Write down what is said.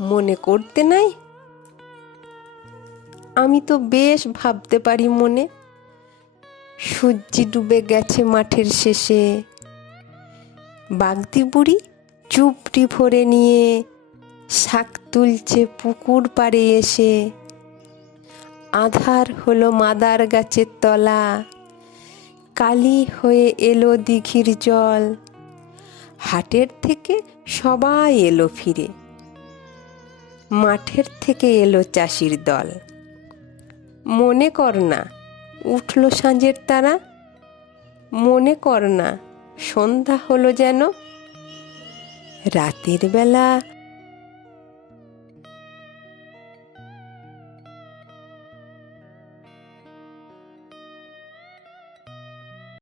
মনে করতে নাই? আমি তো বেশ ভাবতে পারি মনে। সূর্যি ডুবে গেছে মাঠের শেষে। বাগদি বুড়ি চুপটি ভরে নিয়ে শাক তুলছে পুকুর পাড়ে এসে। আধার হলো মাদার গাছের তলা। কালি হয়ে এলো দিঘির জল। হাটের থেকে সবাই এলো ফিরে। মাঠের থেকে এলো চাষির দল। মনে কর না, উঠল সাঁঝের তারা। মনে কর না, সন্ধ্যা হলো যেন। রাতের বেলা